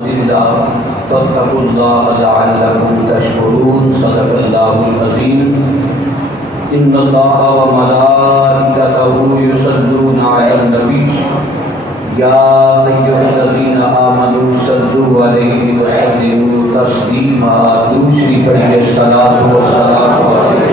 فاتقوا الله لعلكم تشكرون. صدق الله العظيم. إن الله وملائكته يصلون على النبي يا أيها الذين آمنوا صلوا عليه وسلموا تسليما. دوسری پڑھیے الصلاۃ والسلام علیہ.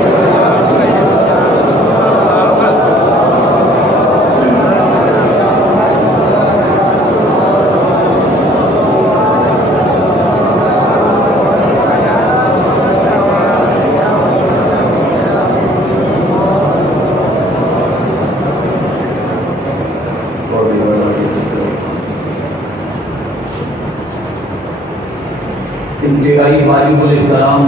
انتہائی واجب الاحترام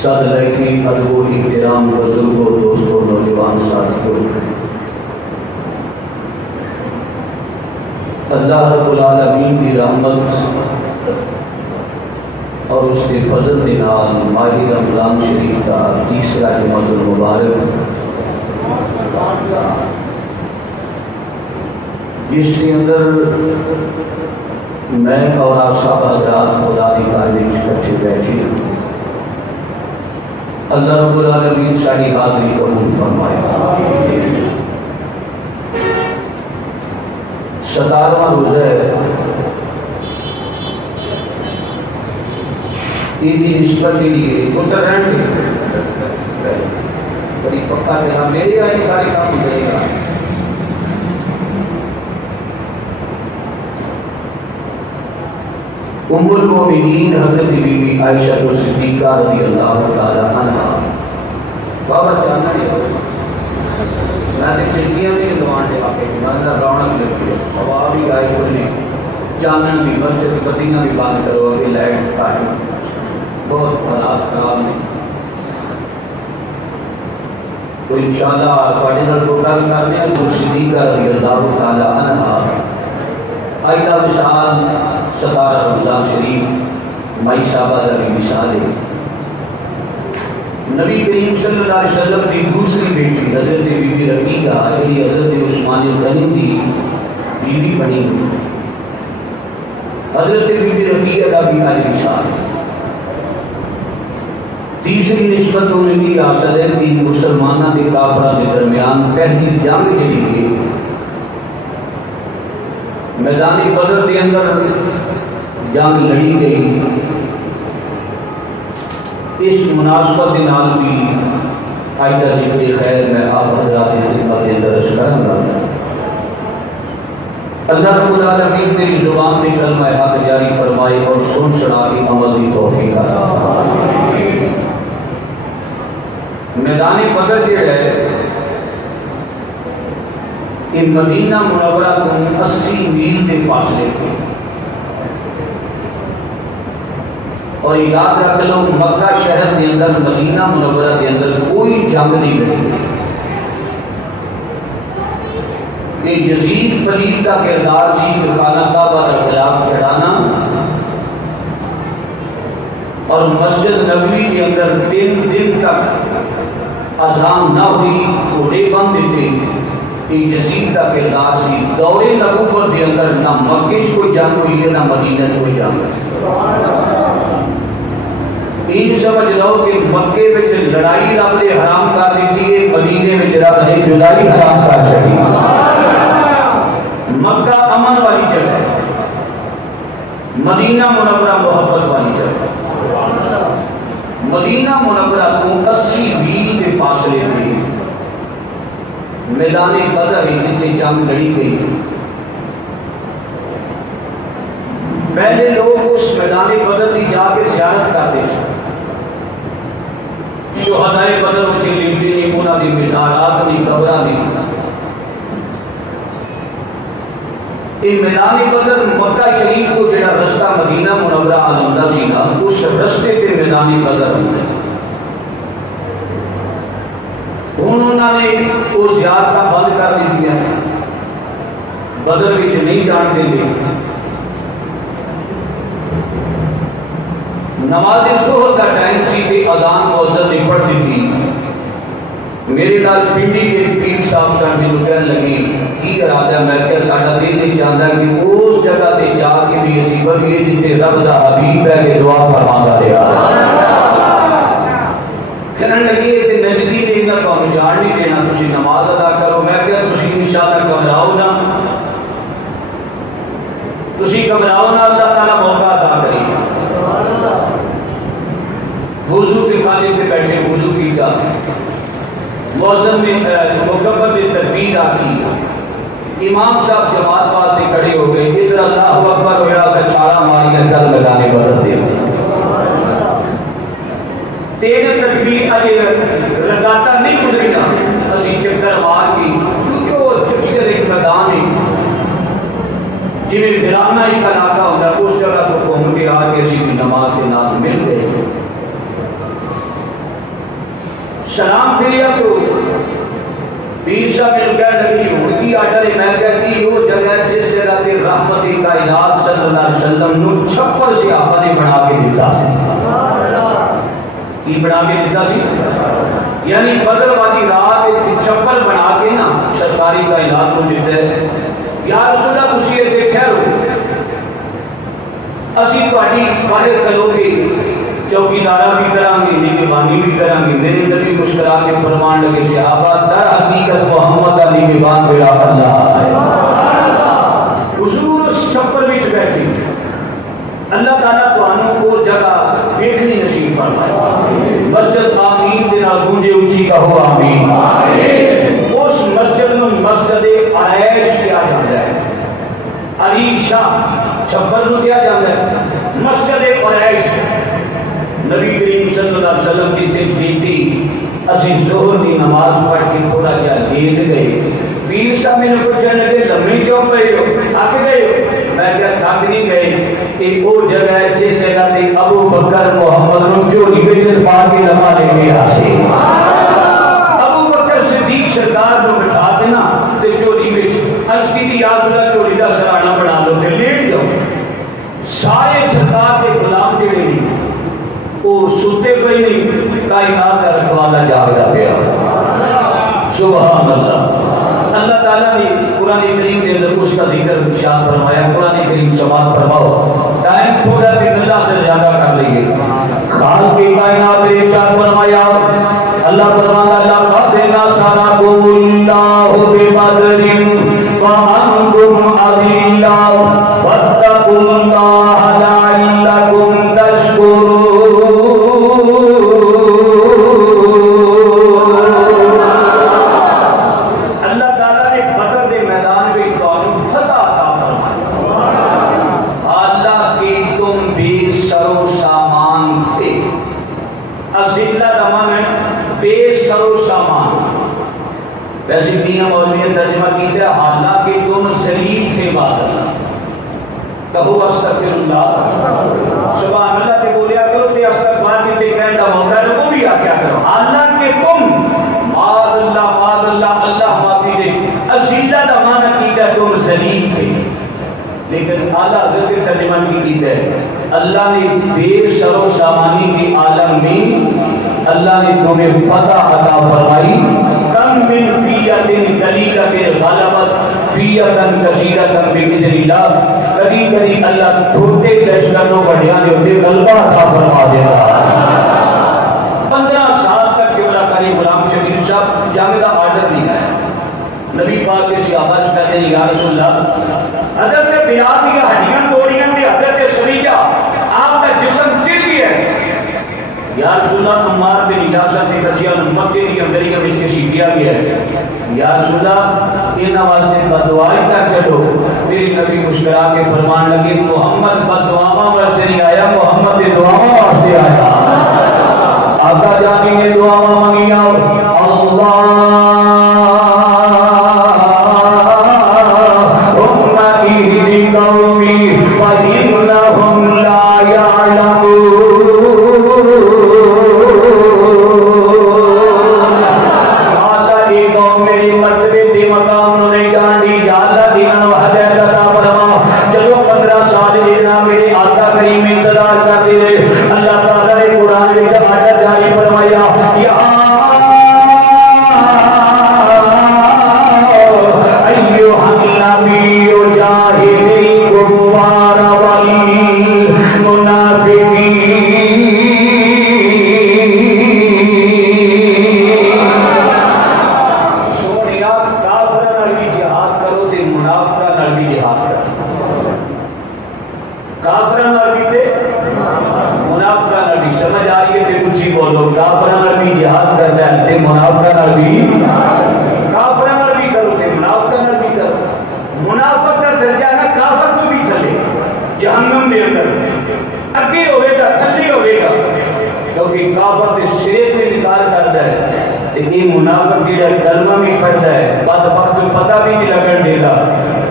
صد لائقی ادب و احترام بزرگوں دوستوں نوجوان ساتھیوں، اللہ رب العالمین کی رحمت اور اس کے فضل کے نال ماہ رمضان شریف کا تیسرا جمعہ المبارک جس کے اندر میں اور آپ سب حضرات خدا کی کارج اکٹھے بیٹھے، اللہ رب العالمین ساری حاضری قبول فرمائے. 17واں روزہ ہے. عید کی نسبت کے لیے پتر رہنے بڑی پکا دینا میری آئی ساری کام ہو جائے گا. ام المؤمنین حضرت بی بی عائشہ صدیقہ رضی اللہ تعالی عنہ بابا جانا ہے. میں نے چنگیاں بھی دوان دے واقعے کی ماننا رونق لگتی ہے. ہوا بھی آئی کھلی، چانن بھی، مسجد کی بتیاں بھی بند کرو، ابھی لائٹ کاٹ، بہت حالات خراب نہیں. تو انشاءاللہ تھوڑے نال پروگرام کرنے ہیں. صدیقہ رضی اللہ تعالی عنہ آئندہ مثال 17 رمضان شریف مائی صاحبہ کی مثال ہے. نبی کریم صلی اللہ علیہ وسلم کی دوسری بیٹی حضرت بی بی رقیہ یہ حضرت عثمان غنی کی بیوی بنی. حضرت بی بی رقیہ کا بھی آج مثال. تیسری نسبت ہونے کی حاصل ہے کہ مسلمانوں کے کافروں کے درمیان پہلی جنگ کے لیے میدانی بدر کے اندر جنگ لڑی گئی. اس مناسبت کے نال بھی آئندہ ذکر خیر میں آپ حضرات کی خدمت میں درج کروں گا. اللہ رب العالمین تیری زبان پہ کلمہ حق جاری فرمائے اور سن سنا کی عمل کی توفیق عطا فرمائے. میدان بدر جو ہے کہ مدینہ منورہ کو 80 میل کے فاصلے تھے. اور یاد رکھ لو مکہ شہر کے اندر مدینہ منورہ کے اندر کوئی جنگ نہیں لڑی. کہ یزید پلید کا کردار سی کہ خانہ کعبہ کے خلاف چڑھانا اور مسجد نبوی کے اندر 3 دن تک اذان نہ ہوئی گھوڑے بند دیتے. یزید کا کردار سی دور نبوت کے اندر نہ مکے سے کوئی جنگ ہوئی ہے نہ مدینہ سے کوئی جنگ ہوئی. سمجھ لو کہ مکے میں لڑائی رب نے حرام کر دیتی ہے، مدینے میں رب نے جدائی حرام کر چکی. مکہ امن والی جگہ ہے، مدینہ منورہ محبت والی جگہ ہے. مدینہ منورہ کو 80 میل کے فاصلے میں میدان بدر جسے جنگ لڑی گئی. پہلے لوگ اس میدان بدر کی جا کے زیارت کرتے تھے. شہدائے بدر اسے لکھتے نہیں، انہوں کی مزارات نہیں، قبراں نہیں. یہ میدان بدر مکہ شریف کو جڑا رستہ مدینہ منورہ آندا سی نا، اس رستے کے میدان بدر ہوتے. انہوں نے وہ زیارتاں بند کر دی ہیں، بدر وچ نہیں جان دیں. نماز ظہر کا ٹائم سی کہ اذان مؤذن نے پڑھ دی. میرے نال پنڈی کے پیر صاحب سن مینوں کہن لگے کی ارادہ میں کہ ساڈا دل نہیں چاہتا کہ اس جگہ تے جا کے بھی اسی بھگیے جتھے رب دا حبیب ہے کہ دعا فرماندا رہیا کہن لگے تے نجدی نے انہاں کو جان نہیں دینا تسی نماز ادا کرو میں کہ تسی انشاءاللہ گھبراؤ نہ تسی گھبراؤ نہ اللہ تعالی موقع عطا کرے گا وضو کے خانے پہ بیٹھے وضو کیتا موذن میں مکبر میں تکبیر آتی امام صاحب جماعت واسطے کھڑے ہو گئے ادھر اللہ اکبر ہوا تو چھاڑا ماری کر لگانے بدل دے تیرے تکبیر اجے رکعتاں نہیں گزری نا اسی چکر مار کی کیونکہ وہ چکر ایک میدان ہے جی ویرانہ ایک علاقہ ہوتا ہے اس جگہ تو گھوم کے آ کے اسی نماز کے نام مل گئے سلام پھریا تو پیر صاحب نے کہا لگی ہوگی آجر میں کہتی وہ جگہ جس جگہ کے رحمت کائنات صلی اللہ علیہ وسلم نو چھپر سے آقا نے بنا کے دیتا سی کی بنا کے دیتا سی یعنی بدر والی رات ایک چھپر بنا کے نا سرکاری کائنات کو دیتا ہے یا رسول اللہ تسی ایسے ٹھہرو اسی تہاڈی فارغ کرو گے چوکیدارہ بھی کریں گے نگہبانی بھی کریں گے میرے نبی مسکرا کے فرمان لگے صحابہ در حقیقت محمد علی نگہبان بلا اللہ ہے حضور اس چھپر وچ بیٹھے اللہ تعالیٰ تانوں کو جگہ دیکھنی نصیب فرمائے مسجد آمین دے نال گونجے اونچی کہو آمین اس مسجد میں مسجد عائش کیا جاتا ہے عریشہ چھپر کو کیا جاتا ہے مسجد عائش نبی کریم صلی اللہ علیہ وسلم کی سے جیتی اسی ظہر کی نماز پڑھ کے تھوڑا کیا لیٹ گئے پیر صاحب میں نے پوچھا لگے لمبی کیوں پڑے ہو تھک گئے ہو میں کیا تھک نہیں گئے کہ وہ جگہ ہے جس جگہ تے ابو بکر محمد نے چوری بچت پا کے لما لے گیا ابو بکر صدیق سرکار کو بٹھا دینا تے چوری بچ عرض کی یا رسول اللہ چوری کا سرانہ بنا لو تے لیٹ جاؤ سارے سرکار کے غلام جڑے نہیں وہ ستے پہ نہیں کائنات کا رکھوالا جاگتا پیا سبحان اللہ اللہ تعالیٰ نے قرآن کریم کے اندر اس کا ذکر ارشاد فرمایا قرآن کریم سماعت فرماؤ ٹائم تھوڑا بھی اللہ سے زیادہ کر لئے خالق کی کائنات نے ارشاد فرمایا اللہ فرمانا لقد نصرکم اللہ ببدر وانتم اذلہ فاتقوا اللہ لعلکم تشکرون ویسے میاں مولوی نے ترجمہ کیا حالانکہ تم ذلیل تھے بعد اللہ کہو استغفر اللہ سبحان اللہ کے بولیا کرو تے استغفار کی تے کہنے کا موقع ہے تو وہ بھی کیا کرو حالانکہ تم معاذ اللہ اللہ معافی دے عزیزہ دا معنی کیتا تم ذلیل تھے لیکن اعلیٰ حضرت ترجمہ کی ہے اللہ نے بے سر و سامانی کے عالم میں اللہ نے تمہیں فتح عطا فرمائی کم من فیت قلیلۃ غلبت فیۃ کثیرۃ باذن اللہ کبھی کبھی اللہ چھوٹے لشکروں بڑیاں نے ہوتے غلبہ عطا فرما دیتا 15 سال تک کیبلا کاری غلام شبیر صاحب جامع کا آرڈر نہیں آیا نبی پاک کے صحابہ سے کہتے ہیں یا رسول اللہ حضرت بلال کی ہڈیاں توڑیاں تھے حضرت سمیہ آپ کا جسم چل گیا ہے یا رسول اللہ عمار بن یاسر نے بچیاں مکے کی اندریہ میں کسی کیا گیا ہے یا رسول اللہ یہ نوازے بددعائی کا چلو میری نبی مسکرا کے فرمان لگے محمد بددعاواں واسطے نہیں آیا محمد دعاواں واسطے آیا آقا جانی نے دعاواں مانگیا اللہ تعالی نے قرآن میں آیت جاری فرمایا یا جہاد کرنا کافراں نال بھی تے منافقاں نال بھی سمجھ آ رہی ہے تے کچھ ہی بولو کافراں نال بھی جہاد کرنا ہے تے منافقاں نال بھی کافراں نال بھی کرو تے منافقاں نال بھی کرو منافق کا درجہ ہے کافر تو بھی چلے جہنم دے اندر اگے ہوئے گا تھلے ہوئے گا کیونکہ کافر کے سرے سے انکار کرتا ہے لیکن منافق جڑا کلمہ بھی پڑھتا ہے بعد وقت پتہ بھی نہیں لگن دے گا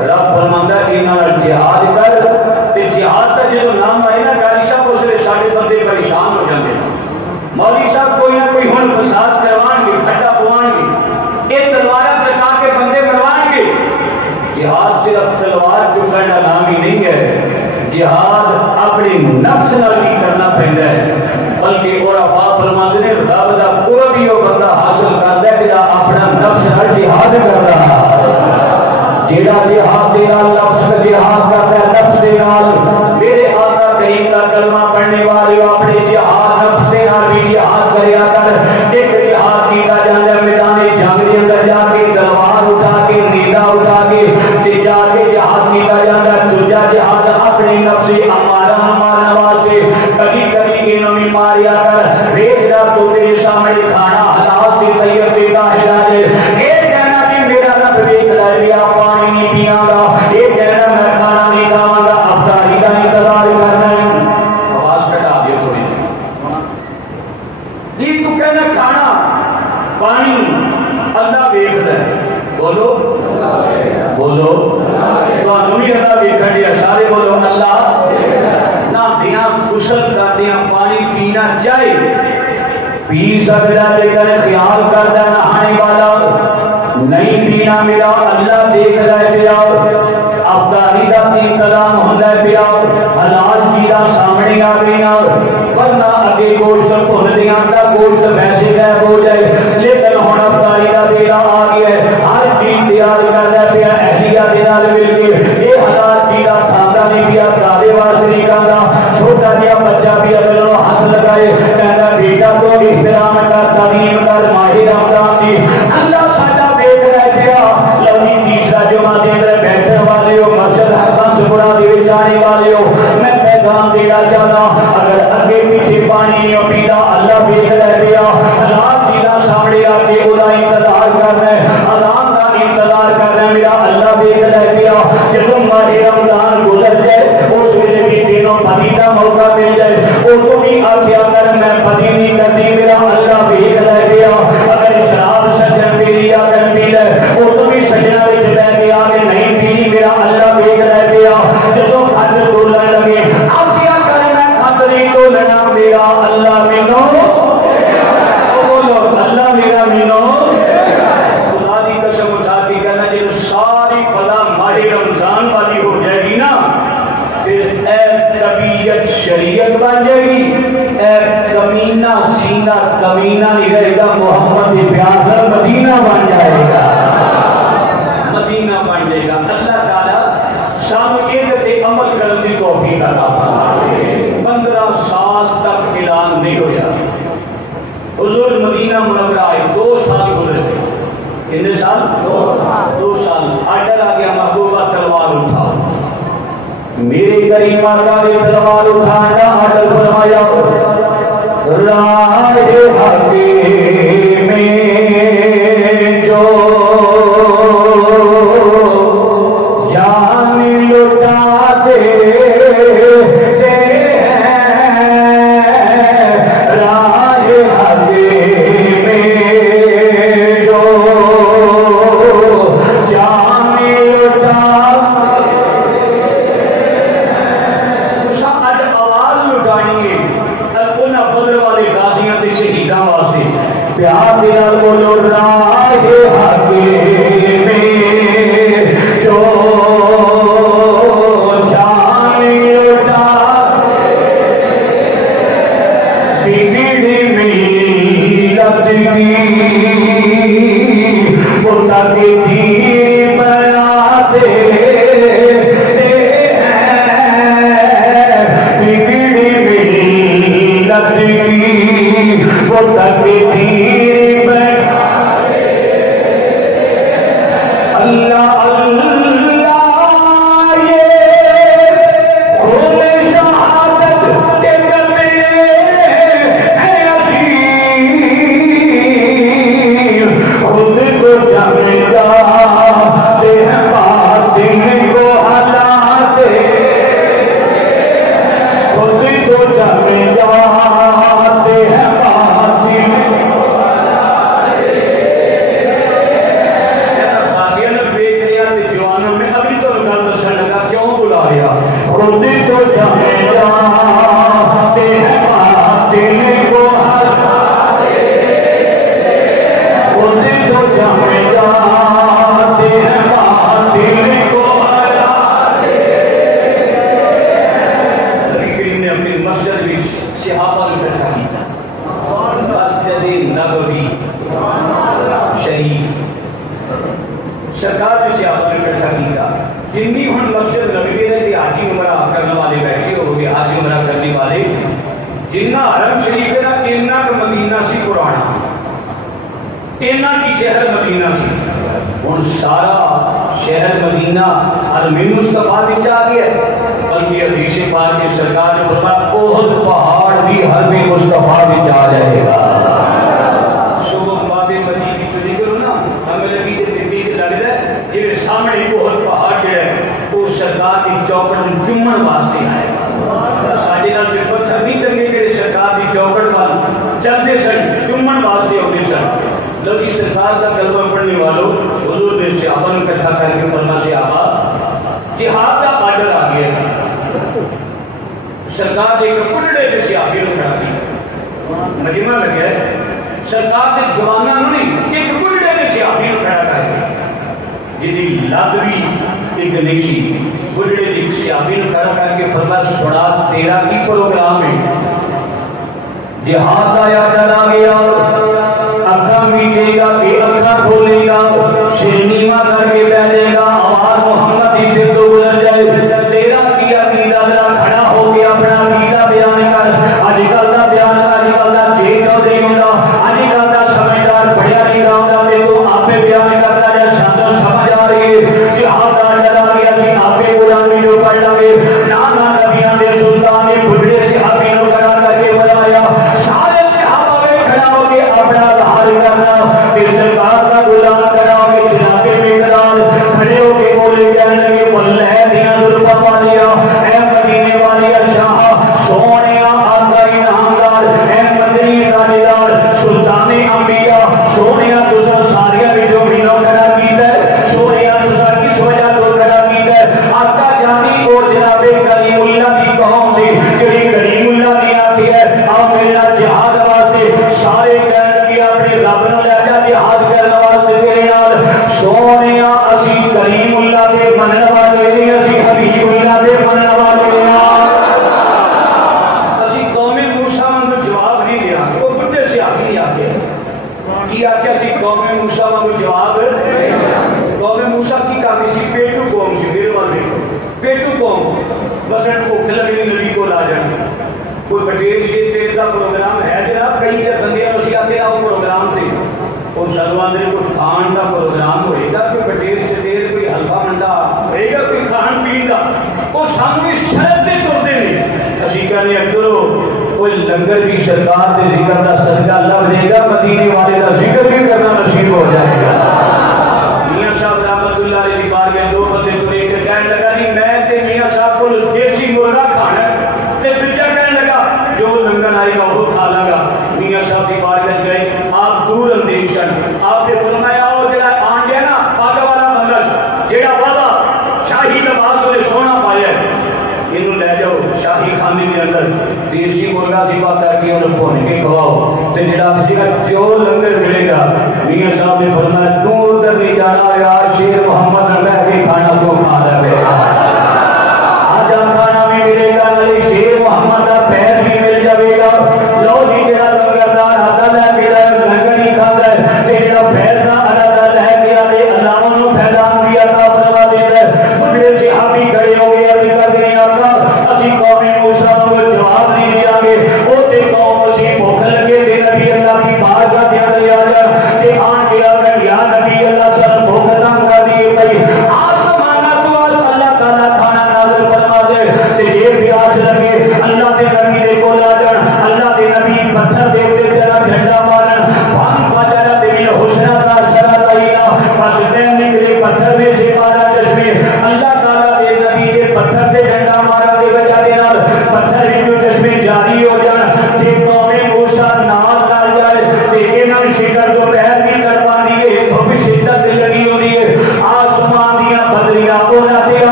رب فرماندا ہے انہاں نال جہاد کر تے جہاد دا جدوں نام آئے نا قاری صاحب اس لیے سارے بندے پریشان ہو جاندے مولوی صاحب کوئی نہ کوئی ہن فساد کروان گے کھٹا پوان گے یہ تلواراں چکا کے بندے مروان گے جہاد صرف تلوار چکنے کا نام ہی نہیں ہے جہاد اپنے نفس نال بھی کرنا پڑتا ہے بلکہ عرفاء فرماتے ہیں رب دا قرب ہی وہ بندہ حاصل کرتا ہے جڑا اپنا نفس نال جہاد کرتا ہے جڑا جہاد دے نال نفس کا جہاد کرتا ہے نفس دے نال میرے آقا کریم کا کلمہ پڑھنے والے اپنے جہاد نفس دے نال بھی جہاد کریا کر ایک جہاد کیتا جاندا ہے میدان جنگ دے اندر جا کے تلوار اٹھا کے نیزا اٹھا کے تے جا کے جہاد کیتا جاندا ہے دوجا جہاد اپنے نفس امارہ مارن واسطے کبھی کبھی انہوں نے ماریا کر ریت دا تو تیرے سامنے کھانا حالات کی طیب کے ظاہر آ جائے یہ کہنا کہ میرا رب دیکھ لیا پانی نہیں پیاں گا یہ کہنا میں کھانا نہیں کھاواں گا افطاری کا انتظار کرنا ہے آواز کٹا دیا تھوڑی یہ تو کہنا کھانا پانی اللہ دیکھتا ہے بولو بولو تو انہی اللہ دیکھا دیا سارے بولو اللہ نہ دیاں غسل کردیاں پانی پینا چاہے پی سکتا لیکن خیال کرتا نہانے والا نہیں پینا میرا اللہ دیکھ رہے پیا افطاری کا انتظام ہوتا ہے پیا حلال چیزاں سامنے آ گئی ورنہ اگے گوشت بھول دیا کا گوشت ویسے غائب ہو جائے لیکن ہوں افطاری کا ویلا آ گیا ہے ہر چیز تیار کرتا پیا اہلیہ دے نال مل کے یہ حلال چیزاں کھانا نہیں پیا کارے واسطے نہیں کھانا چھوٹا جہا بچہ بھی اگر ہاتھ لگائے کہتا بیٹا تو احترام کر تعلیم کر ماہ رمضان کی اللہ ساڈا دیکھ رہے پیا لوی تیسرا جمعہ دے اندر بیٹھنے والے ہو مسجد حقاں سپرا دے جانے والے ہو میں پیغام دینا چاہتا اگر اگے پیچھے پانی نہیں پیتا اللہ دیکھ رہے پیا حالات چیزاں سامنے آ کے وہ انتظار کر رہے اذان کا انتظار کر رہے میرا اللہ دیکھ رہے پیا جب ماہ رمضان گزر جائے اس ویلے بھی تینوں پتی کا موقع مل جائے وہ تو بھی آگیا کر میں پتی نہیں کرتی میرا اللہ دیکھ رہے پیا اگر شراب سجن پی لیا کر پی لے وہ تو بھی سجنا بچ بہ کے آگے نہیں پی میرا اللہ دیکھ رہے پیا جدو کھج تولن لگے آگیا کر میں کھج نہیں تولنا میرا اللہ مینو بولو اللہ میرا مینو خدا دی قسم اٹھا کے کہنا جب ساری فلا ماہ رمضان والی ہو جائے گی نا پھر اے طبیعت شریعت بن جائے گی اے کمینہ سینہ کمینہ نہیں رہے گا محمد پیار مدینہ بن جائے گا مدینہ بن جائے گا اللہ تعالیٰ سامعین سے عمل کرنے کی توفیق عطا فرمائے 15 سال تک اعلان نہیں ہویا حضور مدینہ منورہ آئے 2 سال گزرے کتنے سال 2 سال آڈر آ گیا محبوبہ تلوار اٹھاؤ میرے کریم آقا نے تلوار اٹھایا آڈر فرمایا راہ حق میں جو جان لٹاتے پیار دیا بولو راہ حق میں جو خود تو جانے جاتے ہیں باطل کو ہراتے خود تو جانے جاتے ہیں باطل کو ہراتے نبی کریم نے اپنی مسجد میں صحابہ کو اکٹھا کیا مسجد نبوی شریف سرکار نے صحابہ نے اکٹھا کیا جنگی ہن مسجد نبوی نے حاجی عمرہ کرنے والے بیٹھے ہو گئے حاجی عمرہ کرنے والے جنہ حرم شریف کا اتنا کا مدینہ سی پرانا اتنا کی شہر مدینہ سی ہن سارا شہر مدینہ حرم مصطفیٰ وچ آ گیا بلکہ حدیث پاک میں سرکار نے فرمایا احد پہاڑ بھی حرم مصطفیٰ وچ آ جائے گا صبح بابے مدی کی چلی کرو نا ہمیں لگی کہ زندگی لگ جائے جی سامنے احد پہاڑ جو ہے وہ سرکار کی چوکٹ میں چومن واسطے آئے ساڈے نال تے پتھر نہیں چنگے کہ سرکار کی چوکٹ وال چلتے سن چومن واسطے ہوتے سن لو جی سرکار کا کلمہ پڑھنے والوں حضور نے صحابہ کو اکٹھا کر کے فرمایا صحابہ جہاد کا آرڈر آ گیا سرکار نے ایک بڑے سے صحابی کو کھڑا کیا مجمع لگا سرکار نے جوانوں نے ایک بڑے سے صحابی کو کھڑا کر دیا جی لت بھی ایک نہیں سی بڑھڑے جی صحابی نے کھڑا کر کے فرمایا سنا تیرا کی پروگرام ہے جہاد کا آرڈر آ گیا اکھا میٹے گا کہ اکھا کھولے گا شرنیما کر کے بیٹھے گا آواز محمد ہی سے تو گزر جائے تیرا کی عقیدہ ذرا کھڑا ہو گیا اپنا عقیدہ بیان کر اج کل دا بیان اج کل دا چیز نہیں ہوتا اج کل دا سمجھدار بڑیا نہیں رہا تے تو آپے بیان کرتا ہے سانو سمجھ آ رہی ہے جہاد دا آرڈر آ گیا سی آپے قرآن جو پڑھ لگے نانا نبیاں دے سلطان نے بڑھڑے صحابی نو کھڑا کر کے بلایا سارے صحابہ میں کھڑا ہو کے اپنا ظاہر کرنا کہ سرکار کا غلام کرا کے جناب مقدار کھڑے ہو کے بولے کہنے لگے واللہ دیاں زلفا والیا اے مدینے والیا شاہ سونیا آقا انعامدار اے مدنی تاجدار سلطان انبیاء سونیا تسا ساریا وچوں مینوں کھڑا کیتا ہے سونیا تسا کس وجہ تو کھڑا کیتا ہے آقا جانی کو جناب کلیم اللہ دی قوم سے جڑی کلیم اللہ دی آتی ہے آپ میرا جہاد واسطے سارے کہنے لگے اپنے رب نو لے جا جہاد کرنے واسطے تیرے نال سونیا اسی کلیم اللہ دے منن والے نہیں اسی حبیب اللہ دے منن والے اسی قوم موسیٰ کو جواب نہیں دیا وہ بڑے سے آگے آگے کیا کہ اسی قوم موسیٰ کو جواب قوم موسیٰ کی کامی سی پیٹو قوم سی میرے والے پیٹو قوم بسن کو کھلگی نبی کو لا جانا کوئی بٹیر شیر تیز کا پروگرام ہے جناب کئی جب بندے اسی آتے آؤ پروگرام سے اور سلوان دے کو کھان کا پروگرام ہوئے گا کہ بٹیر سے تیز کوئی حلوہ منڈا ہوئے گا کوئی کھان پین کا وہ سامنے شرط دے توڑتے نہیں اسی کہنے اکترو کوئی لنگر بھی سرکار دے ذکر کا صدقہ لگ دے گا مدینے والے کا ذکر بھی کرنا نصیب ہو جائے گا میاں صاحب رحمت اللہ علیہ بار گئے دو بندے کو ایک کہنے لگا نہیں میں تے میاں صاحب کو دیسی مرغا کھانا تے دوجا کہنے لگا جو لنگر آئے گا وہ کھا لگا میاں صاحب کی بار گئے آپ دور اندیشن آپ نے فرمایا وہ جڑا آن گیا نا پاگ والا بندہ جڑا والا شاہی لباس ہوئے سونا پایا انہوں لے جاؤ شاہی خانے کے اندر دیسی مرغا دیپا کر کے انہوں بھون کے کھواؤ تے جڑا کسی کا جو لنگر ملے گا میاں صاحب نے فرمایا تو ادھر نہیں جانا یار شیر محمد نے بیٹھ کے کھانا تو کھا لے آج کھانا بھی ملے گا نلی شیر محمد کا پیر بھی مل جائے گا لو جی جڑا لنگردار ہاتھ لے کے لنگر نہیں کھاتا ہے تے جڑا پیر کا ہاتھ لے کے آتے اللہ نو فیضان بھی عطا فرما دیتا ہے بڑے صحابی کھڑے ہو گئے عرض کرتے ہیں آقا اسی قوم موسیٰ کو جواب نہیں دیا گے وہ تے قوم اسی بھوک لگے تے نبی اللہ کی بارگاہ دے اندر آ جا تے آن کے آ کر یا نبی اللہ سب بھوک تنگ کر دیے بھائی آسمانہ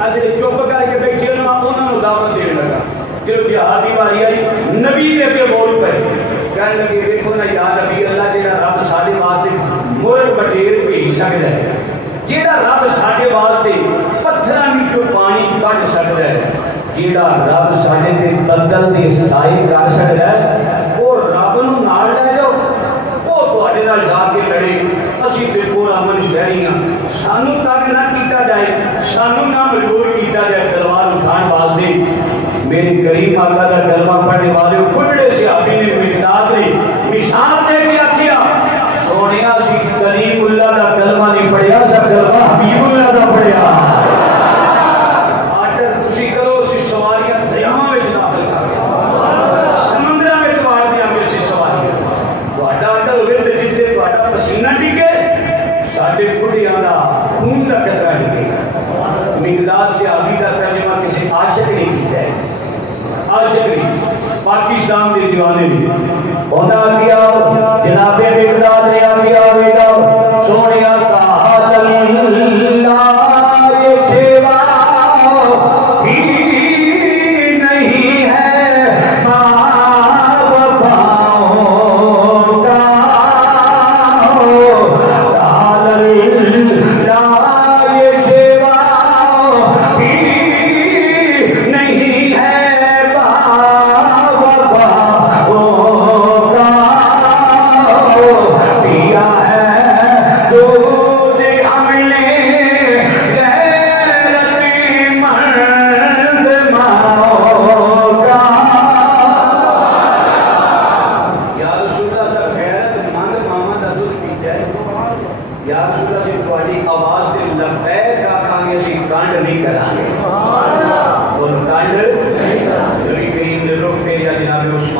اجے چپ کر کے بیٹھے نا انہاں نوں دعوت دین لگا جب جہاد دی واری آئی نبی دے کے بول پے کہنے لگے دیکھو نا یا نبی اللہ جڑا رب ساڈے واسطے مرغ بٹیر بھیج سکدا ہے جڑا رب ساڈے واسطے پتھراں وچوں پانی کڈ سکدا ہے جڑا رب ساڈے تے بدل دے سائے کر سکدا ہے او رب نوں نال لے جاؤ او تواڈے نال جا کے لڑے اسی تے پورا من شہری ہاں سانو تک نہ کیتا جائے سانو نہ مجبور کیتا جائے تلوار اٹھان واسطے میرے کریم آقا کا کلمہ پڑھنے والے بڑے صحابی نے مقداد نے مثال دے کے کیا سونیا سی کریم اللہ کا کلمہ نہیں پڑھیا سب کلمہ حبیب اللہ کا پڑھیا آٹر خوشی کرو سی سواریاں دریاواں وچ داخل کر سمندراں وچ وار دیاں وچ سی سواریاں تہاڈا اٹل ہوئے تے جتھے تہاڈا پسینہ ڈگے ساڈے بڑھیاں دا خون دا قطرہ ڈگے مقداد صحابی کا ترجمہ کسی عاشق نے کیا ہے عاشق نہیں پاکستان کے دیوانے نے انہاں کیا جناب مقداد نے کیا بیٹا سونیا کہا اللہ یہ سیوا ہی نہیں ہے وفاؤں کا یہ سیوا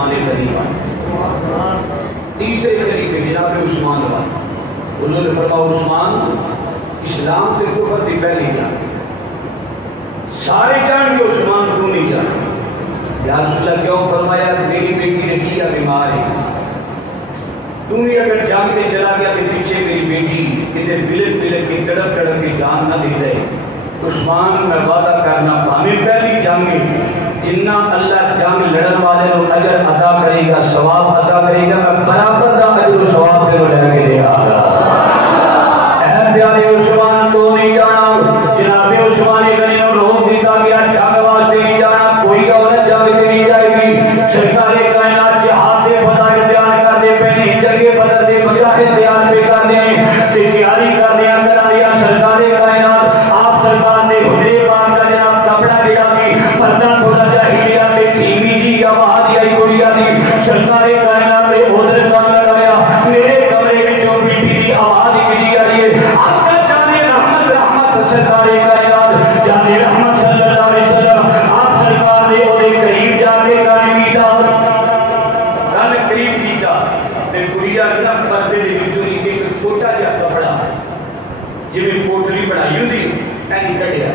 ہی نہیں ہے تیسرے خلیفے جناب عثمان انہوں نے فرمایا عثمان اسلام سے کفر دی پہلی جان سارے جان کے عثمان کیوں نہیں جان یا رسول اللہ کیوں فرمایا میری بیٹی رکیہ بیمار ہے تم بھی اگر جان کے چلا گیا کہ پیچھے میری بیٹی کتنے بلک بلک کی تڑپ تڑپ کی جان نہ دے رہے عثمان میں وعدہ کرنا پانے پہلی جنگ جنہ اللہ جنگ لڑن والے لوگ اجر ادا کرے گا ثواب ادا کرے گا میں برابر دا اجر و ثواب سے لے کے دے گا اے پیارے عثمان تو نہیں جانا جناب عثمان غنی نے روک دیتا گیا جنگ واسطے نہیں جانا کوئی عورت جنگ سے نہیں جائے گی سرکار کائنات جہاد کے فضائل بیان کر دے پہلے جنگ بدر دے مجاہد بیان پہ کر دے تیاری کر دیا کرا دیا سرکار کائنات آپ سرکار نے حجرے پاک کا جناب کپڑا دیا کہ پردہ تھوڑا جاہلیہ میں ٹھیمی دی یا وہاں دیا گوڑیا دی سرکار کائنات نے حضر کام لگایا میرے کمرے میں جو بی دی آواز کی دی آئی ہے آپ کا جانے رحمت رحمت سرکار کائنات جانے رحمت صلی اللہ علیہ وسلم آپ سرکار نے انہیں قریب جا کے گانے کیتا گانے قریب کیتا تے گوڑیا نا پردے دے وچوں ایک چھوٹا جا کپڑا جویں کوٹری بنائی ہوندی اینی کڈیا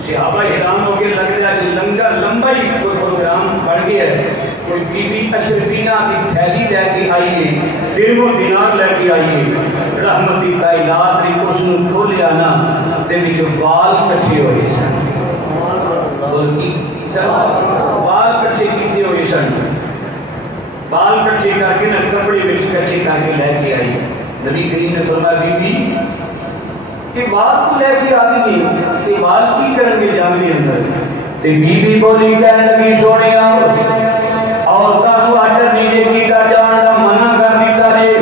صحابہ حیران ہو کے لگ رہا ہے لنگا لمبا ہی کوئی پروگرام بڑھ گیا ہے کوئی بی بی اشرفینہ کی تھیلی لے کے آئی ہے درہم و دینار لے کے آئی ہے رحمتی کائنات نے اس نے کھولیا نا تے وچ وال کٹھے ہوئے سن وال کٹھے کیتے ہوئے سن بال کٹھے کر کے نہ کپڑے وچ کٹھے کر کے لے کے آئی نبی کریم نے فرمایا بی بی کہ بال کو لے کے آدھی نہیں کہ بال کی کرن کے جانگے اندر تے بی بی بولی کہنے لگی سونیا عورتاں کو آڈر نہیں دے کیتا جان دا منع کر دیتا ہے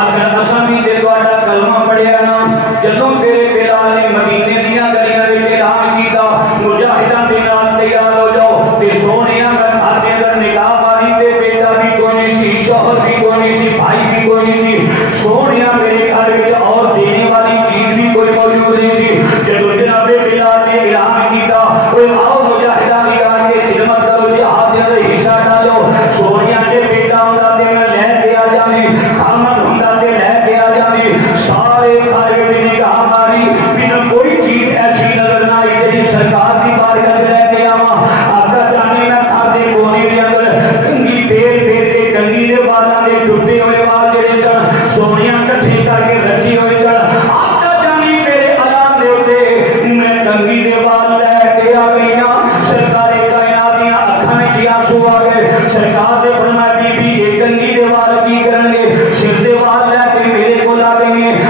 اگر اساں بھی تے تہاڈا کلمہ پڑھیا نا جدوں تیرے بلال نے مدینے دیاں گلیاں وچ اعلان کیتا مجاہداں دے نال تیار ہو جاؤ تے سونیا اگر گھر دے اندر نکاح والی تے بیٹا بھی کوئی نہیں سی شوہر بھی کوئی نہیں سی بھائی بھی کوئی نہیں سی سونیا میرے گھر وچ اور دینے والی چیز بھی کوئی موجود نہیں تھی جب جناب بلال نے اعلان کیتا کوئی آؤ مجاہدہ بھی آ کے خدمت کرو جہاد دے اندر حصہ ڈالو سونیا کے بیٹا ہوندا تے میں لے کے آ جاویں خامد ہوندا تے لے کے آ جاویں سارے گھر وچ نگاہ ماری بنا کوئی چیز ایسی نظر نہ آئی جی سرکار دی بارگاہ لے کے آواں آقا جانے میں کھاتے کونے دے اندر کنگی پھیر پھیر کے کنگی دے والاں دے ٹوٹے ہوئے وال جڑے سن سونیا کٹھے کر کے رکھی ہوئی سن آقا جانے میرے اعلان دے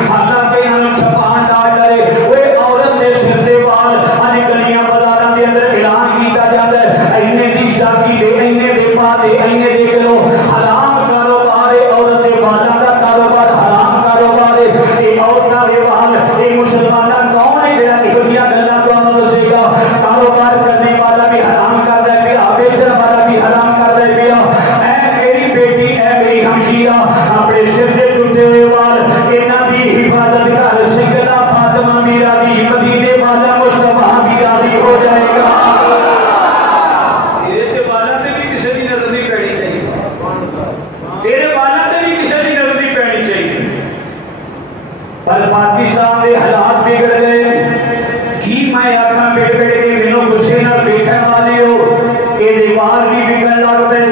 حالانکہ انہوں چھپان ڈال کرے وہ عورت دے سر دے وال ان گلیاں بازاراں دے اندر اعلان کیتا جاتا ہے اینے دی شادی دے اینے دے پا دے اینے دے کلو حرام کاروبار ہے عورت دے والاں دا کاروبار حرام کاروبار ہے اے عورتاں دے وال اے مسلماناں کون ہے جڑا یہ گلاں تانوں دسے گا کاروبار کرنے والا بھی حرام کر رہا ہے بیچنے والا بھی حرام کر رہا ہے اے میری بیٹی اے میری ہمشیرہ اپنے سر سے ٹوٹے ہوئے وال انہاں دی حفاظت کر سیدہ فاطمہ میرا بھی مدینے والا مصطفیٰ بھی راضی ہو جائے گا تیرے والا تے بھی کسی دی نظر نہیں پڑنی چاہیے تیرے والا تے بھی کسی دی نظر نہیں پڑنی چاہیے پر پاکستان کے حالات بگڑ گئے کی میں آکھاں بیٹھ بیٹھ کے مینوں غصے نال بیٹھن والے ہو اے دیوار بھی بگڑن لگ پے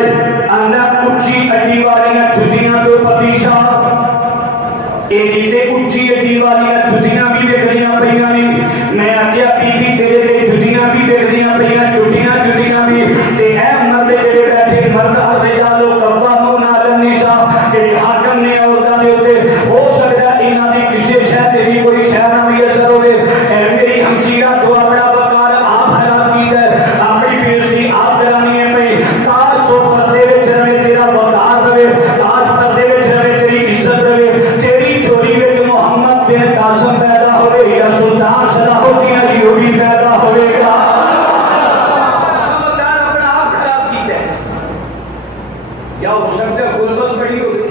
اندر اچھی اڈی والیاں جُتیاں تو پتیشا اے نیتے اچھی اڈی والیاں جُتیاں بھی بگڑیاں پئیاں نے میں آکھیا بی تیرے تے جُتیاں بھی بگڑیاں پئیاں ٹوٹیاں جُتیاں بھی تے اے مرد جڑے بیٹھے مرد الرجال قوامون علی النساء جڑے حاکم نے عورتاں دے اوتے ہو سکدا انہاں دی کسے شے تے بھی کوئی شے نہ میسر ہوے اے میری ہمشیرہ دعا بڑا بکار آپ خراب کیتا ہے اپنی بےزتی آپ کرانی ہے پئی کاش تو پردے وچ رہے تیرا وقار رہے کاش پردے وچ رہے تیری عزت رہے تیری چوری وچ محمد بن قاسم پیدا ہوئے یا سلطان صلاح الدین ایوبی پیدا ہوئے گا سمجھدار اپنا آپ خراب کیتا ہے یا ہو سکتا ہے غربت بڑی ہو گئی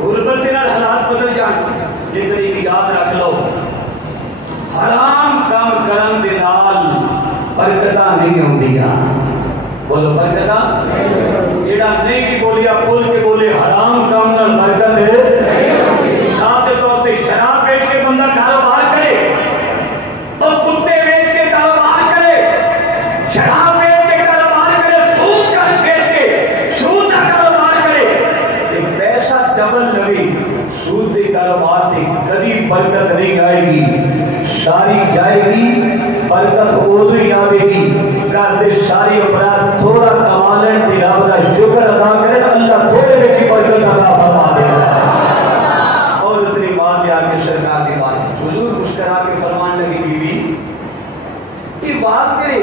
غربت کے نال حالات بدل جان جے طریقے یاد رکھ لو حرام کام کرن دے نال برکتاں نہیں ہوندیاں بولو برکتاں جیڑا نہیں کی بولیا کھول کے بولے حرام کام نال برکت ہے صاحب کے طور پہ شراب بیچ کے بندہ کاروبار کرے اور کتے بیچ کے کاروبار کرے شراب بیچ کے کاروبار کرے سود کا بیچ کے سود کا کاروبار کرے یہ پیسہ ڈبل لگے سود کے کاروبار سے کبھی برکت نہیں آئے گی ساری جائے گی برکت ادو ہی آئے گی گھر دے ساری افراد تھوڑا کما لیں تے رب دا شکر ادا کریں اللہ تھوڑے وچ برکت عطا فرما دے گا اور اتنی بات لے آ کے سرکار کی بات حضور مسکرا کے فرمان لگی بی بی یہ بات کرے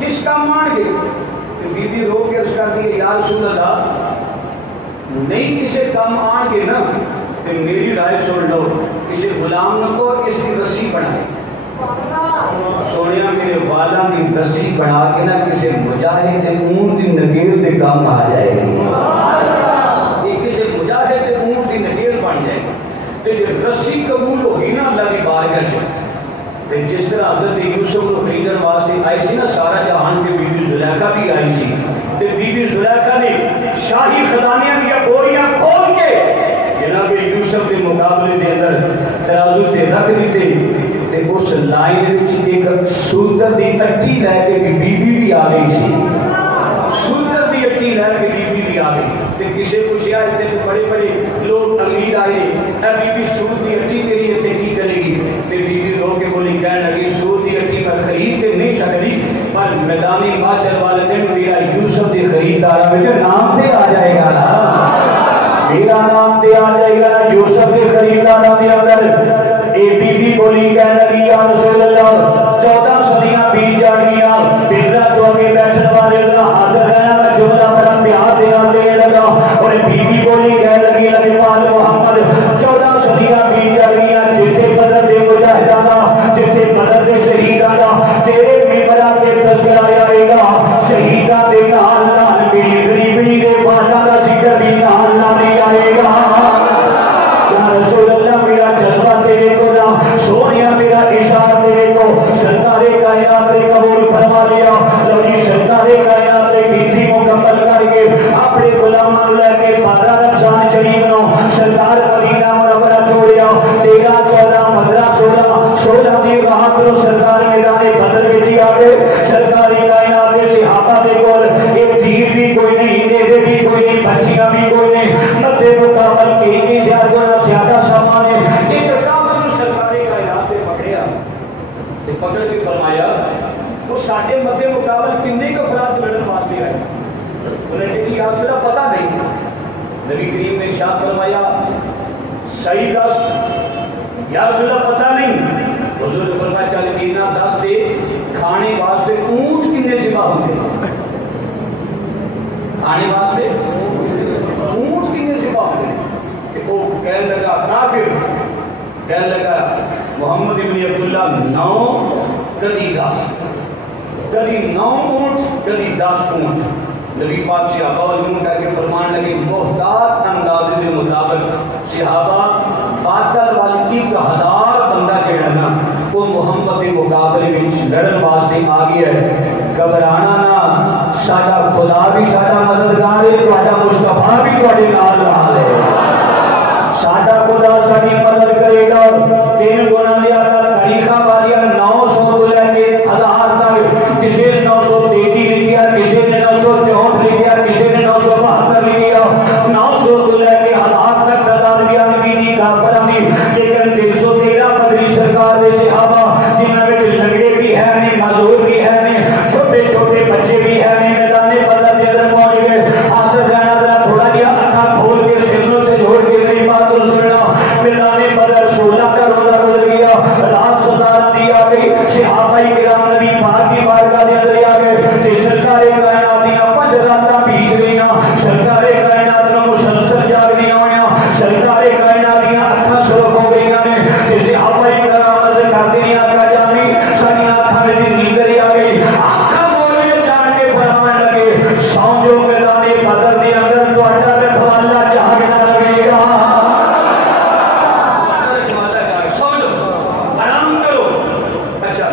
کس کا مان گئے بی بی رو کے اس کا کہ یا رسول اللہ نہیں کسی کام آن گے نا کہ میری رائے سن لو کسی غلام نہ کو اس کی رسی بنائے سونیا میرے والا کی رسی بنا کے نا کسی مجاہد اون دی نگیر دے کام آ جائے گی یہ کسی مجاہد اون دی نگیر بن جائے گی تو یہ رسی قبول ہوگی نا اللہ کی بارگاہ سے جس طرح حضرت یوسف کو خریدن واسطے آئی سی نا سارا جہان کے بی بی زلیخا بھی آئی سی تو بی بی زلیخا نے شاہی خزانیاں کی بوریاں کھول کے جناب یوسف کے مقابلے کے اندر ترازو سے رکھ دیتے تے اس لائن وچ ایک سوتر دی اٹھی لے کے بی بی بھی آ گئی سی سوتر دی اٹھی لے کے بی بی بھی آ گئی تے کسے پوچھا اتنے بڑے بڑے لوگ امیر آئے اے بی بی سود دی اٹھی تیری اتنے کی کرے گی تے بی بی رو کے بولی کہنے لگی سود دی اٹھی میں خرید کے نہیں سکتی پر میدانی معاشر والے دن میرا یوسف دی خریدار میں نام تے آ جائے گا نا میرا نام تے آ جائے گا یوسف کے خریدار کے اندر اے بی بی بولی کہنے لگی یا رسول اللہ 14 صدیاں بیت جانگیاں بندہ تو اگے بیٹھنے والے اللہ حاضر ہے میں جملہ بڑا پیار دینے لگا اور بی بی بولی کہنے لگی نبی پاک محمد 14 صدیاں بیت جانگیاں جتنے بدر دے مجاہدانا جتنے بدر دے شہیدانا تیرے ممبرہ کے تذکرہ آئے گا شہیدہ دے نال نال میری غریبی دے باتا دا ذکر بھی نال نال آئے گا یا رسول اللہ میرا جذبہ تیرے کو نا سونیا میرا اشار تیرے کو سرکار کائنات نے قبول فرما لیا لوگی سرکار کائنات نے گھنٹی مکمل کر کے اپنے غلامان لے کے 12 رمضان شریف نو سرکار مدینہ منورہ چھوڑیا 13 14 15 16 دی رات نو سرکار میدان بدر وچ آ گئے سرکاری کائنات کے صحابہ دے کول ایک تیر بھی کوئی نہیں نیزے بھی کوئی نہیں بچیاں بھی کوئی نہیں مدے مقابل کی زیادہ سامان ہے ایک کافر سرکاری کائنات نے پکڑیا تے پکڑ کے فرمایا وہ ساڈے مدے مقابل کتنے کو افراد لڑن واسطے آئے انہیں کہ یا رسول اللہ پتہ نہیں نبی کریم نے ارشاد فرمایا صحیح دس دس یا رسول اللہ پتہ نہیں. حضور نے فرمایا چل اتنا دس دے کھانے واسطے اونٹ کنے ذبح ہوتے کھانے واسطے اونٹ کنے ذبح ہوتے. وہ کہنے لگا کافر کہنے لگا محمد ابن عبداللہ 9 کدی 10 کدی 9 اونٹ کدی 10 اونٹ. نبی پاک صحابہ والوں کر کے فرمان لگے محتاط انداز کے مطابق صحابہ باطل والی 1000 بندہ جڑا نا وہ محمد کے مقابلے میں لڑن واسطے آ گیا ہے. گھبرانا نہ ساڈا خدا بھی ساڈا مددگار ہے تہاڈا مصطفیٰ بھی تہاڈے نال رہا ہے. ساڈا خدا ساری مدد کرے گا. 3 گنا دیا تاریخہ والیاں 900 تو لے کے 1000 تک کسی نے 933 لکھیا کسی نے 964 لکھیا کسی نے 972 لکھیا 900 تو لے کے 1000 تک تعداد بیان کی کافراں دی. لیکن 313 بدری سرکار دے صحابہ جنہاں وچ لنگڑے بھی ہے نے معذور بھی ہے نے چھوٹے چھوٹے بچے بھی ہے نے میدان بدر دے اندر پہنچ گئے. حاضر جانا ذرا تھوڑا جہا اکھاں کھول کے سروں سے جوڑ کے میری بات سننا. میدان بدر 16 کا روزہ گزر گیا. رات 17 دی آ گئی. صحابہ کرام نبی پاک کی بارگاہ دے اندر آ گئے تے سرکار کائنات دی 5 راتاں بیت گئیاں. سرکار کائنات نو مسلسل جاگدیاں ہویاں. سرکار کائنات دی اکھاں سرخ ہو گئیاں نے تے صحابہ کرام عرض کردے نے آقا جانی ساڈیاں اکھاں وچ نیندر آ گئی. اکھاں مولے جان کے فرمان لگے سو جو میدان بدر دے اندر تہاڈا رکھوالا جاگدا رہے گا.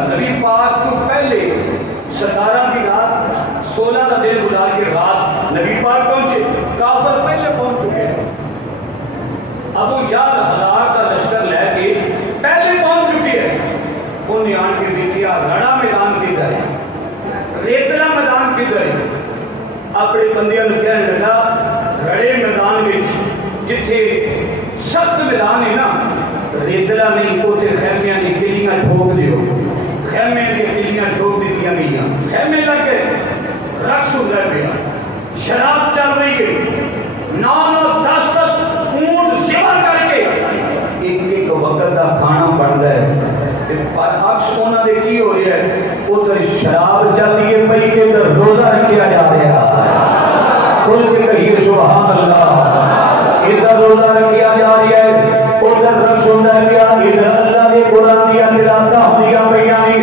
نبی پاک کو پہلے 17 کی رات 16 کا دن گزار کے رات نبی پاک پہنچے. کافر پہلے پہنچ چکے ہیں. ابو جہل 1000 کا لشکر لے کے پہلے پہنچ چکے ہیں. انہیں آن کے دیکھا رڑا میدان کدھر ہے ریتلا میدان کدھر ہے. اپنے بندیاں نے کہنے لگا رڑے میدان میں جتھے سخت میدان ہے نا ریتلا نہیں اوتھے خیمیاں دی کلیاں ٹھوک دیو. خیمے کی کلیاں ٹھوک دیتیاں گئیاں. خیمے لگ گئے. رقص ادھر گیا. شراب چل رہی ہے. 9-10 اونٹ ذبح کر کے ایک وقت کا کھانا بن رہا ہے. پر عکس انہوں نے کی ہو رہا ہے ادھر شراب چل رہی ہے پئی کے ادھر روزہ رکھا جا رہا ہے. کھل کے کہیے سبحان اللہ. ادھر روزہ رکھا جا رہا ہے ادھر رقص ہوتا گیا. ادھر اللہ کے قرآن دیا تلاوتاں ہوندیاں پیاں نے.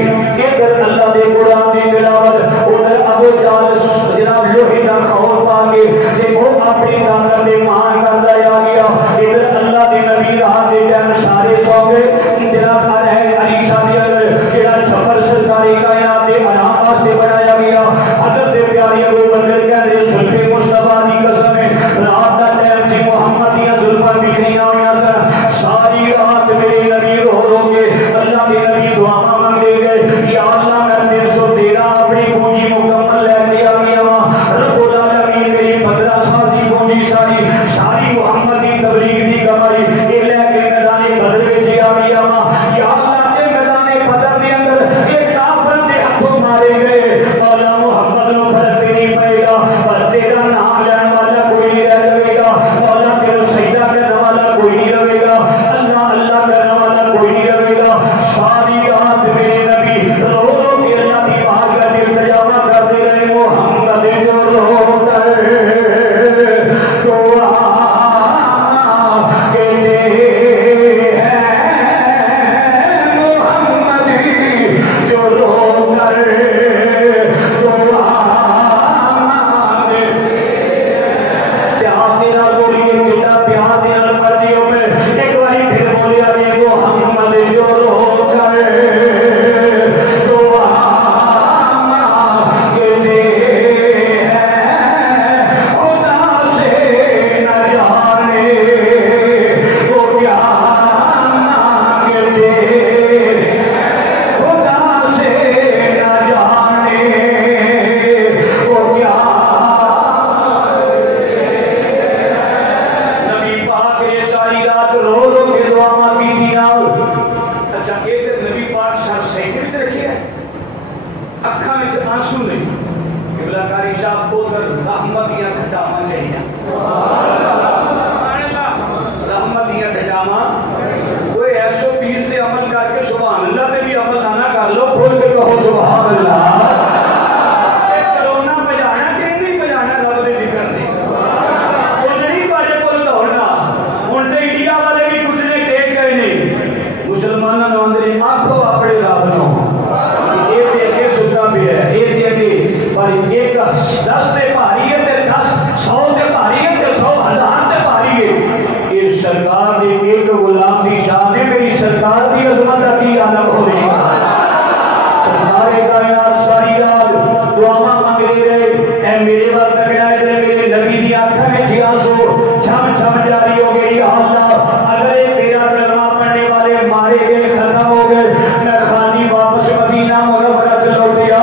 ادھر اللہ کے قرآن کی تلاوت ادھر ابو جہل جناب لوہے کا خور پا کے تے وہ اپنی طاقت دے مان کردا آ گیا. ادھر اللہ کے نبی رات دے ٹائم سارے سو گئے. جناب علی شاہ دے اندر جڑا چھپر سرکاری کائنات دے آرام واسطے بنایا گیا. حضرت پیارے ابو بکر کہندے زلفے مصطفیٰ دی قسم ہے رات دا ٹائم سی محمد دیاں زلفاں بکھریاں ہوئیاں سن. ساری رات میرے نبی رو رو کے اللہ کے نبی دعاواں منگے گئے یا اللہ میں 313 اپنی پونجی مکمل لے کے آ گیا وا. رب العالمین میری 15 سال دی پونجی ساری محمد دی تبلیغ دی کمائی اے لے کے میدان بدر وچ آ گیا وا. یا اللہ کے میدان بدر دے اندر اے کافر دے ہتھوں مارے گئے. مولا محمد نو فرق نہیں پئے گا پر تیرا نام لین والا کوئی نہیں رہ جائے گا. مولا تیرا سجدہ کرنے والا کوئی نہیں رہے گا. اللہ اللہ کرنے والا کوئی نہیں رہے گا. ساری رات میرے نبی رو رو کے اللہ کی بارگاہ میں التجا کرتے رہے. محمد جو رو کر دعا کہتے ہیں محمد جو رو کر دعا پیار دینا بولیے بیٹا پیار دینا کر دیو. میں ایک باری پھر بولیا نہیں محمد جو رو کر دعا کہتے ہیں خدا سے نہ جانے وہ کیا مانگتے. خدا سے نہ جانے وہ کیا. نبی پاک نے ساری رات رو رو کے دعاواں کی دیا. اچھا ایک نبی پاک سر سیکرٹ رکھے ہے اکھاں وچ آنسو نہیں. قبلہ کاری صاحب کو رحمت دیا کھٹاواں چاہیے. رحمت دیا کھٹاواں سبحان اللہ کرونا بجانا کہ نہیں بجانا رب دے ذکر دی وہ نہیں بارے کو دوڑنا ہن تے انڈیا والے بھی کچھ نے ٹیک گئے نہیں مسلمانوں نے اندر آکھو اپنے رب نو اے تے اگے ستا بھی ہے اے تے اگے پر ایک 10 تے بھاری ہے تے 10 100 تے بھاری ہے تے 100 ہزار تے بھاری ہے یہ سرکار دے ایک غلام دی شان ہے میری سرکار دی عظمت کی عالم ہو رہی ہے سرکار کائنات ساری رات دعاواں مانگتے رہے اے میرے وقت تکڑا ہے میرے نبی دی آنکھوں میں تھی آنسو چھم چھم جاری ہو گئی یا اللہ اگر یہ تیرا کلمہ پڑھنے والے مارے گئے ختم ہو گئے میں خانی واپس مدینہ منورہ سے لوٹ گیا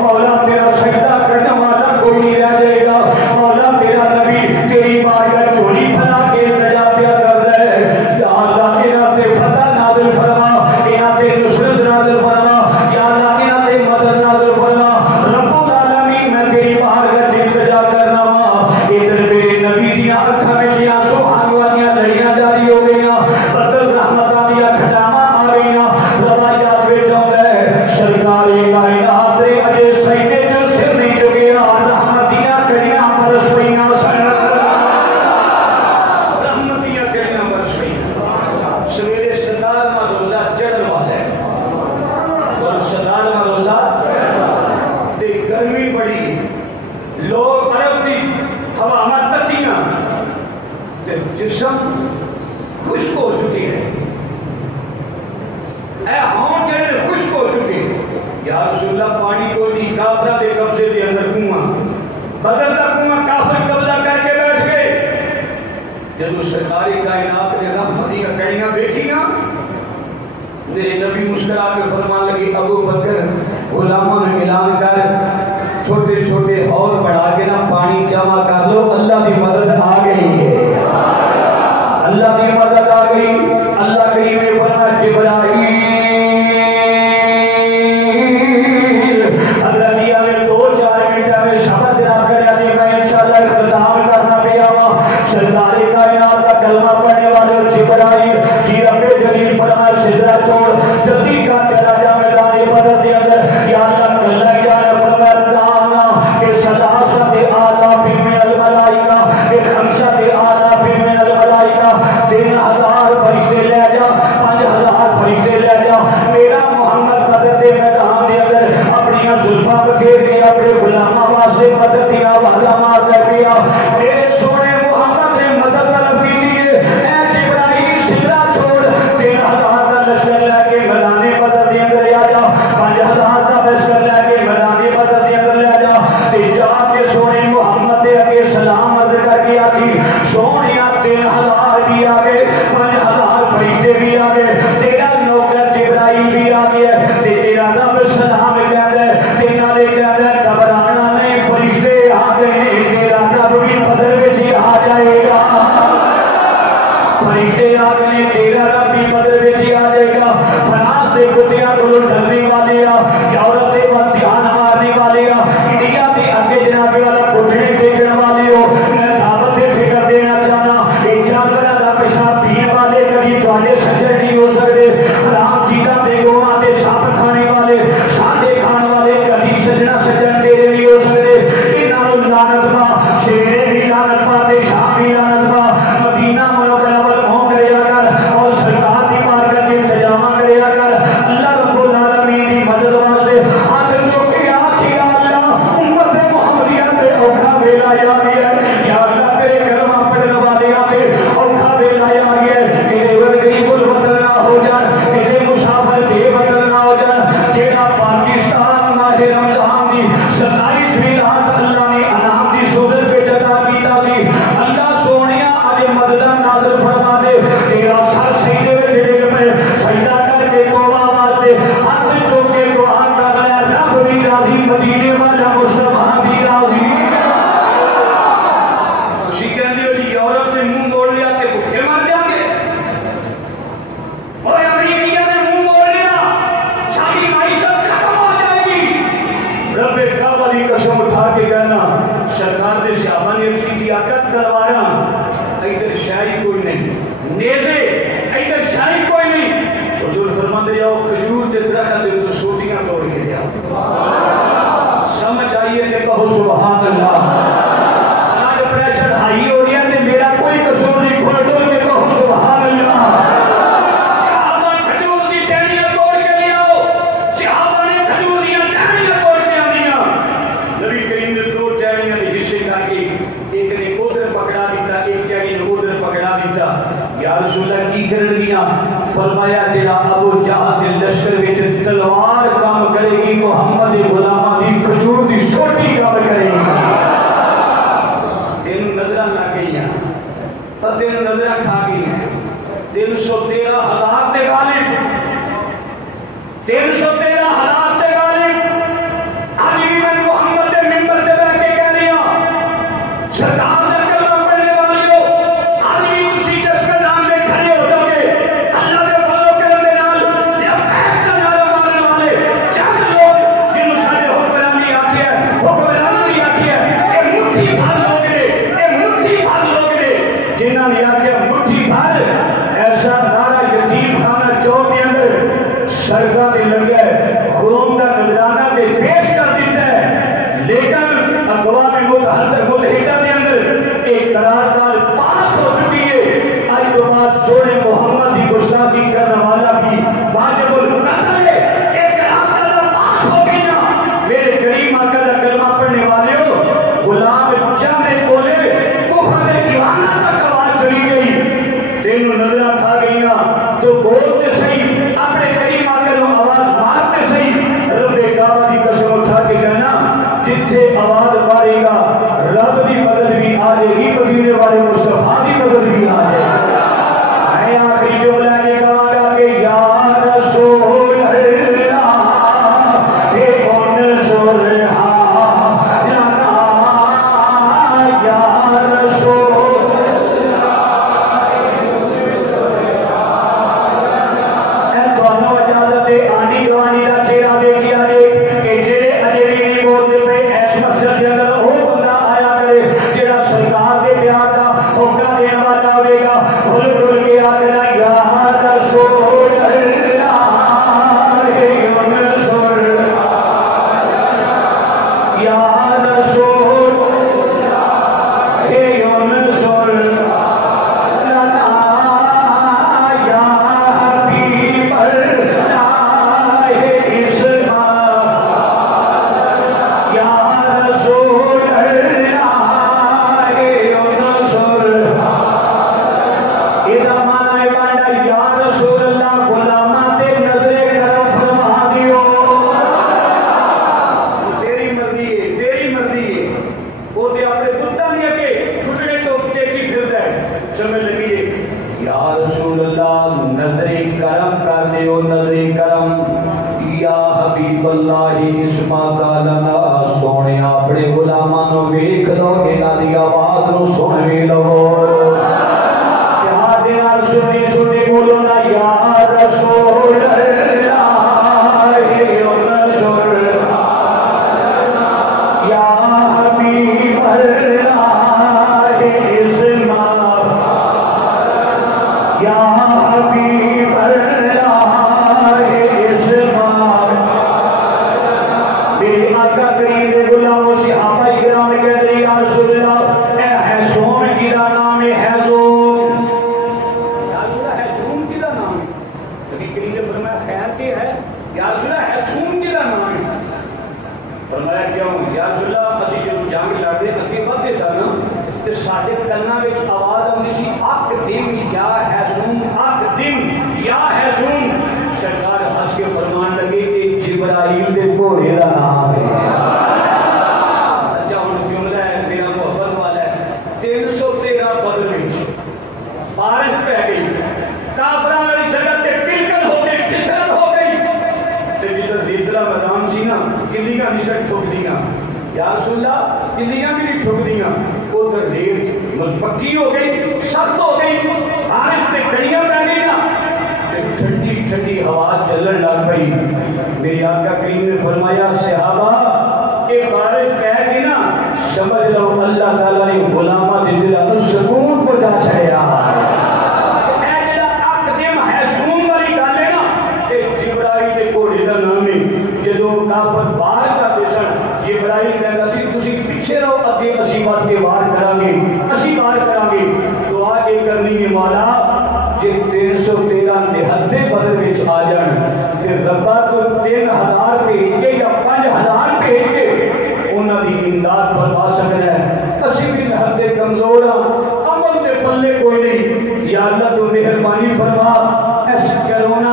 مولا تیرا سجدہ کرنے والا کوئی نہیں رہ جائے گا مولا تیرا نبی تیری بارگاہ چولی پھنا کے التجا پیا کر رہے یا اللہ میرا تے فتح نازل فرما میرا تے نصرت نازل فرما یا اللہ میرا تے مدد نازل فرما رب العالمین میں تیری بارگاہ سے التجا کرنا وا ادھر میرے نبی دی آنکھاں میں آنسو آنے والی لڑیاں جاری ہو گئیاں بدل رحمتاں دی کھٹاواں آ گئیاں روایات وچ آوندا ہے سرکار کائنات دے اجے سینے جو سر نہیں چکیا رحمت دیاں کڑیاں برس پئیاں رحمتیاں کڑیاں برس پئیاں سویرے سردار ما روزہ چڑھن والا ہے اور سردار ما روزہ تے گرمی بڑی لوگ عرب دی ہوا تتیاں تے جسم خشک ہو چکی ہے اے ہاں جڑے خشک ہو چکے یا رسول اللہ پانی کو نہیں کافرہ دے قبضے دے اندر کنواں بدر دا کنواں کافر قبضہ کر کے بیٹھ گئے جب سرکار کائنات نے رحمتی کا کڑیاں بیٹھیاں میرے نبی مسکرا کے فرمان لگی ابو بکر غلاموں نے اعلان کر چھوٹے چھوٹے اور بڑھا کے نہ پانی جمع کر لو اللہ کی مدد آ گئی ہے اللہ کی مدد آ گئی اللہ کریم نے فرمایا جبرائیل حضرت علی نے 2-4 منٹ میں شبد رکھ کر آنے میں انشاءاللہ اختتام کرنا پیا وا سرکار کائنات کا کلمہ پڑھنے والے جبرائیل جی رب جلیل فرمایا سجدہ چھوڑ جلدی کا چلا جا میدان بدر دے اندر یا اللہ کلہ یا فرمایا دعانا کہ ثلاثہ آلاف من الملائکہ کہ 5 آلاف من الملائکہ 3000 تیرا ابو جہل کے لشکر وچ تلوار کام کرے گی، محمد غلامہ دی کھجور دی سوٹی کام کرے گی۔ تین نظر لگ گئی ہیں، تین نظر کھا گئی ہیں۔ 313 ہلاک دے غالب، 313 ہلاک دے غالب۔ آج بھی میں محمد دے منبر تے بیٹھ کے کہہ رہی ہوں، سرکار دا کلمہ پڑھنے والیو، آج بھی تسی جس میدان میں کھڑے ہو جاؤ گے، اللہ دے فضل و کرم دے نال لبیک دا نعرہ مارنے والے چند لوگ جنہوں سارے حکمران دی آتی ہے، حکمران دی آتی ہے، اے مٹھی بھر لوگ نے، اے مٹھی بھر لوگ نے، جنہاں نے آتی ہے مٹھی بھر، ایسا نعرہ یتیم خانہ چوک کے اندر سرگاہ دے لگے خون کا نذرانہ دے پیش کر دیتا ہے، لیکن اقوام متحدہ کے اندر ایک قرارداد پاس ہو چکی ہے۔ آج تو بعد سورہ محمد کی گستاخی کرنے والا بھی واجب القتل ہے، ایک قرارداد پاس ہو گئی نا۔ میرے کریم آقا کا کلمہ پڑھنے والے ہو، غلام جامع بولے کفر میں دیوانہ تک آواز چلی گئی، تینوں نظریں کھا گئیاں تو بولتے صحیح، اپنے کریم آقا کو آواز مارتے صحیح۔ رب کعبہ کی قسم اٹھا کے کہنا، جتھے آواز مارے گا رب کی مدد بھی آ جائے گی، مدینے والے مصطفیٰ کی مدد بھی آ جائے گی۔ میں آخری جملہ یہ کہاں گا کہ یا رسول اللہ اے انصر حالنا، یا رسول آنی گوانی کا چہرہ دیکھیا جے کہ جڑے اجے بھی نہیں بولتے پہ اس مسجد کے اندر وہ بندہ آیا کرے جڑا سرکار دے پیار کا حکم دینے والا ہوئے گا، کھل کھل کے آکنا یا رسول اللہ اے منصور، یا رسول اے منصور لنا یا حبیب اللہ یا اللہ تو مہربانی فرما اس کرونا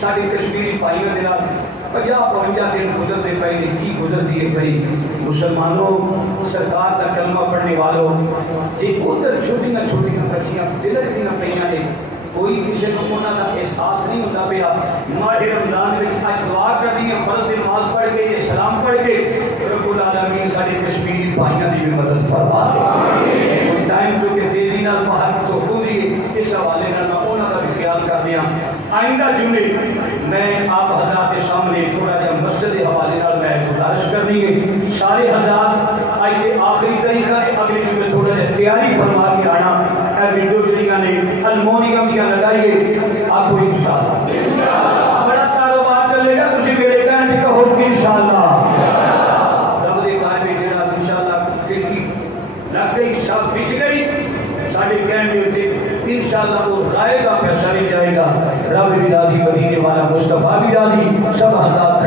ساری کشمیری بھائیوں کے نال 50-52 دن گزرتے پے کی گزرتی ہے پئی مسلمانوں سرکار کا کلمہ پڑھنے والوں جی ادھر چھوٹیاں چھوٹیاں بچیاں دلک دیا پہ کوئی کسی کو انہوں کا احساس نہیں ہوتا پیا ماہ رمضان میں اج دعا کر دی فرض نماز پڑھ کے یہ سلام پڑھ کے رب العالمین سارے کشمیری بھائیوں کی بھی مدد فرما دے ٹائم جو کہ تیزی نال باہر تو ہو رہی ہے اس حوالے میں انہوں کا بھی خیال کر دیا آئندہ جمعے میں آپ حضرات کے سامنے تھوڑا جہا مسجد کے حوالے نال میں گزارش کرنی ہے سارے حضرات آج کے آخری طریقہ ہے اگلے جمعے تھوڑا جہا تیاری فرما کے آنا ویڈیو جڑیاں نے المونیم دیا لگائیے آپ کو انشاءاللہ بڑا کاروبار چلے گا تسی میرے کہنے کا ہو انشاءاللہ رب دے کہنے جڑا انشاءاللہ کی لگ گئی سب بچ گئی ساڑھے کہنے ہوتے انشاءاللہ وہ رائے گا پیسہ نہیں جائے گا رب بھی دادی مدینے والا مصطفیٰ بھی دادی سب حضرات